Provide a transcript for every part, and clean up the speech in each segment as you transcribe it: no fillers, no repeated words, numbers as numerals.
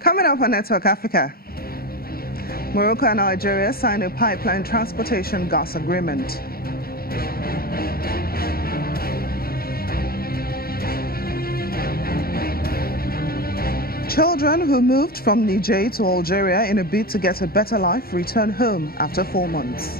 Coming up on Network Africa, Morocco and Nigeria sign a pipeline transportation gas agreement. Children who moved from Niger to Algeria in a bid to get a better life return home after 4 months.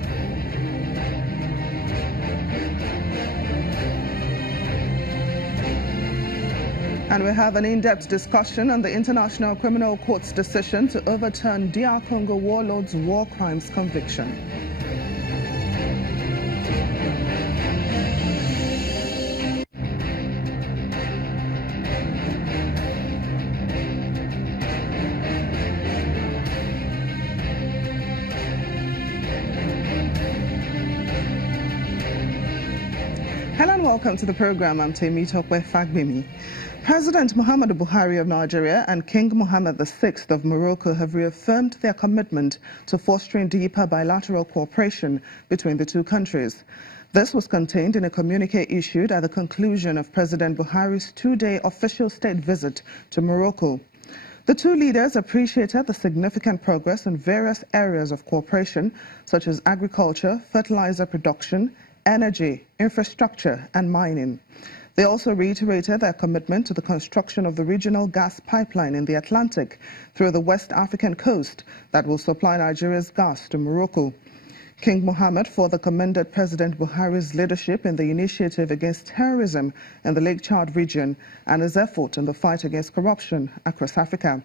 And we have an in-depth discussion on the International Criminal Court's decision to overturn DR Congo warlord's war crimes conviction. Hello and welcome to the program. I'm Temitope Fagbimi. President Muhammadu Buhari of Nigeria and King Mohammed VI of Morocco have reaffirmed their commitment to fostering deeper bilateral cooperation between the two countries. This was contained in a communique issued at the conclusion of President Buhari's 2-day official state visit to Morocco. The two leaders appreciated the significant progress in various areas of cooperation, such as agriculture, fertilizer production, energy, infrastructure, and mining. They also reiterated their commitment to the construction of the regional gas pipeline in the Atlantic through the West African coast that will supply Nigeria's gas to Morocco. King Mohammed further commended President Buhari's leadership in the initiative against terrorism in the Lake Chad region and his effort in the fight against corruption across Africa.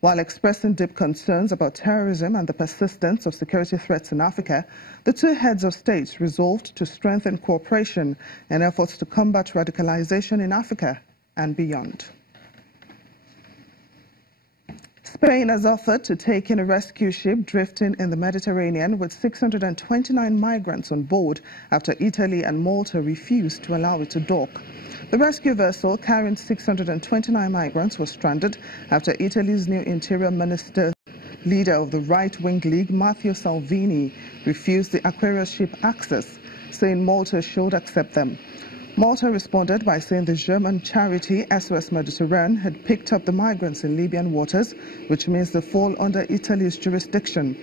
While expressing deep concerns about terrorism and the persistence of security threats in Africa, the two heads of state resolved to strengthen cooperation in efforts to combat radicalization in Africa and beyond. Spain has offered to take in a rescue ship drifting in the Mediterranean with 629 migrants on board after Italy and Malta refused to allow it to dock. The rescue vessel carrying 629 migrants was stranded after Italy's new Interior Minister, leader of the right-wing League, Matteo Salvini, refused the Aquarius ship access, saying Malta should accept them. Malta responded by saying the German charity SOS Mediterranean had picked up the migrants in Libyan waters, which means they fall under Italy's jurisdiction.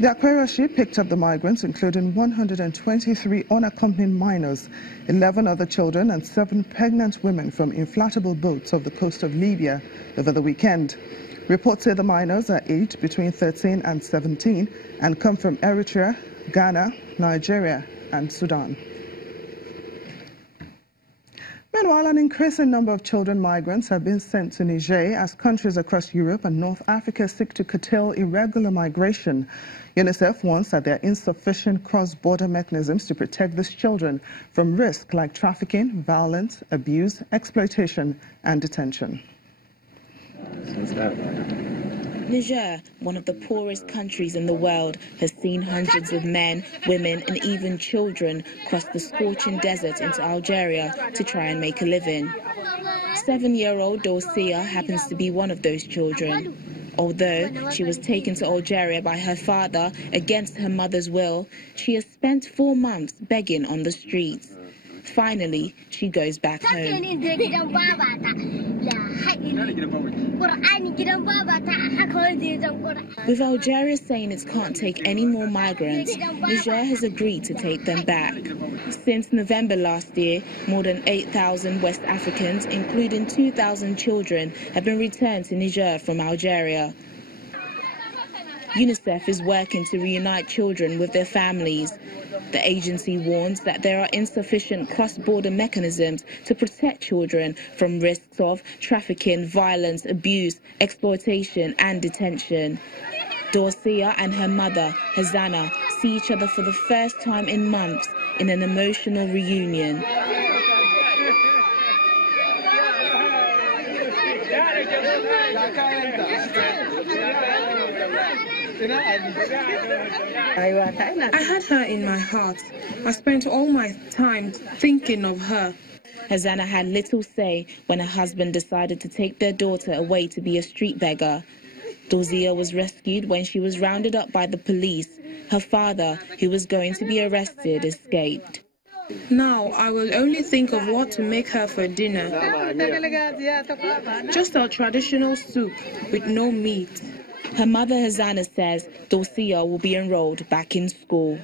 The Aquarius ship picked up the migrants, including 123 unaccompanied minors, 11 other children and 7 pregnant women from inflatable boats off the coast of Libya over the weekend. Reports say the minors are aged between 13 and 17 and come from Eritrea, Ghana, Nigeria and Sudan. Meanwhile, an increasing number of children migrants have been sent to Niger as countries across Europe and North Africa seek to curtail irregular migration. UNICEF warns that there are insufficient cross-border mechanisms to protect these children from risk like trafficking, violence, abuse, exploitation, and detention. Niger, one of the poorest countries in the world, has seen hundreds of men, women and even children cross the scorching desert into Algeria to try and make a living. 7-year-old Dorsia happens to be one of those children. Although she was taken to Algeria by her father against her mother's will, she has spent 4 months begging on the streets. Finally, she goes back home. With Algeria saying it can't take any more migrants, Niger has agreed to take them back. Since November last year, more than 8,000 West Africans, including 2,000 children, have been returned to Niger from Algeria. UNICEF is working to reunite children with their families. The agency warns that there are insufficient cross-border mechanisms to protect children from risks of trafficking, violence, abuse, exploitation and detention. Dorsia and her mother, Hazana, see each other for the first time in months in an emotional reunion. I had her in my heart. I spent all my time thinking of her. Hazana had little say when her husband decided to take their daughter away to be a street beggar. Dorsia was rescued when she was rounded up by the police. Her father, who was going to be arrested, escaped. Now I will only think of what to make her for dinner. Just our traditional soup with no meat. Her mother, Hazana, says Dulcia will be enrolled back in school.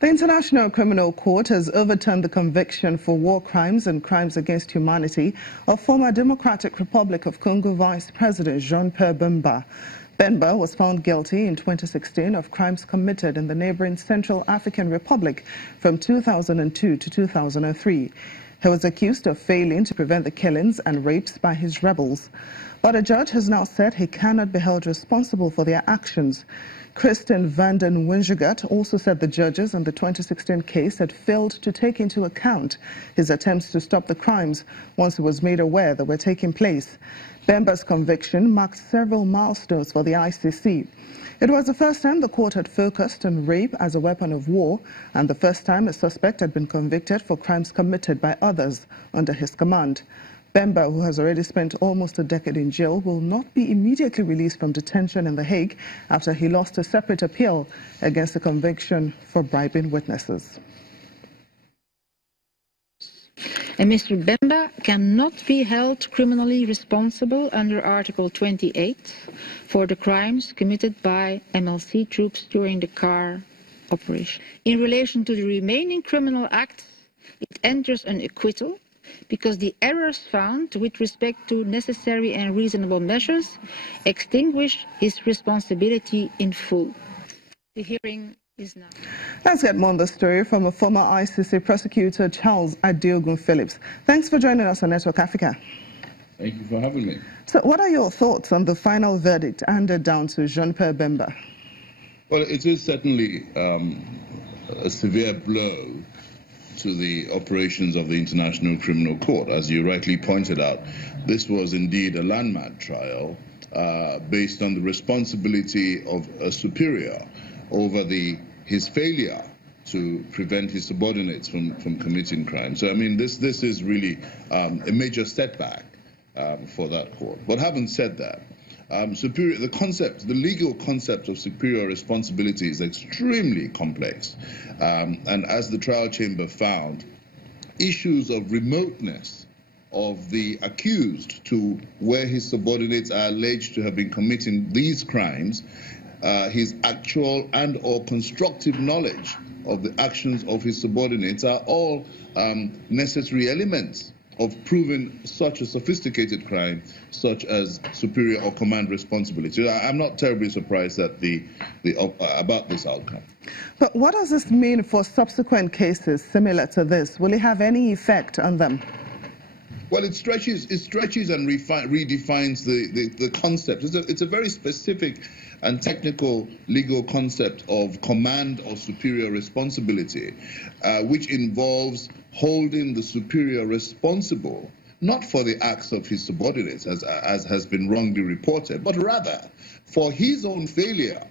The International Criminal Court has overturned the conviction for war crimes and crimes against humanity of former Democratic Republic of Congo Vice President Jean-Pierre Bemba. Bemba was found guilty in 2016 of crimes committed in the neighboring Central African Republic from 2002 to 2003. He was accused of failing to prevent the killings and rapes by his rebels. But a judge has now said he cannot be held responsible for their actions. Christian van den Wingegaard also said the judges in the 2016 case had failed to take into account his attempts to stop the crimes once he was made aware they were taking place. Bemba's conviction marked several milestones for the ICC. It was the first time the court had focused on rape as a weapon of war, and the first time a suspect had been convicted for crimes committed by others under his command. Bemba, who has already spent almost a decade in jail, will not be immediately released from detention in The Hague after he lost a separate appeal against the conviction for bribing witnesses. And Mr. Bemba cannot be held criminally responsible under Article 28 for the crimes committed by MLC troops during the CAR operation. In relation to the remaining criminal acts, it enters an acquittal because the errors found with respect to necessary and reasonable measures extinguish his responsibility in full. The hearing is now. Let's get more on the story from a former ICC prosecutor, Charles Adiogun Phillips. Thanks for joining us on Network Africa. Thank you for having me. So what are your thoughts on the final verdict handed down to Jean-Pierre Bemba? Well, it is certainly a severe blow to the operations of the International Criminal Court. As you rightly pointed out, this was indeed a landmark trial based on the responsibility of a superior over his failure to prevent his subordinates from committing crime. So, I mean, this is really a major setback for that court. But having said that, the legal concept of superior responsibility is extremely complex. And as the trial chamber found, issues of remoteness of the accused to where his subordinates are alleged to have been committing these crimes, his actual and or constructive knowledge of the actions of his subordinates are all necessary elements of proving such a sophisticated crime, such as superior or command responsibility. I'm not terribly surprised at about this outcome. But what does this mean for subsequent cases similar to this? Will it have any effect on them? Well, it stretches and redefines the concept. It's a very specific and technical legal concept of command or superior responsibility, which involves holding the superior responsible not for the acts of his subordinates, as has been wrongly reported, but rather for his own failure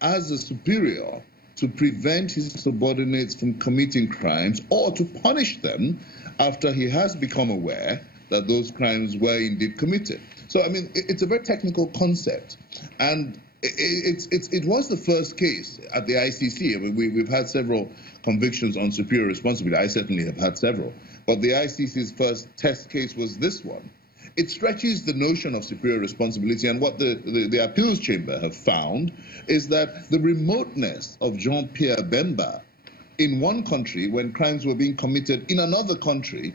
as a superior to prevent his subordinates from committing crimes or to punish them after he has become aware that those crimes were indeed committed. So, I mean, it's a very technical concept, and it was the first case at the ICC. I mean, we've had several convictions on superior responsibility. I certainly have had several. But the ICC's first test case was this one. It stretches the notion of superior responsibility, and what the appeals chamber have found is that the remoteness of Jean-Pierre Bemba in one country when crimes were being committed in another country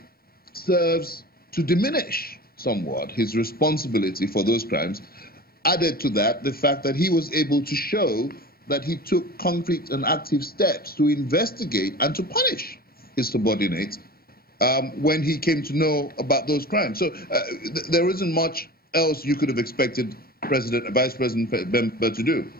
serves to diminish somewhat his responsibility for those crimes. Added to that, the fact that he was able to show that he took concrete and active steps to investigate and to punish his subordinates when he came to know about those crimes. So there isn't much else you could have expected Vice President Bemba to do.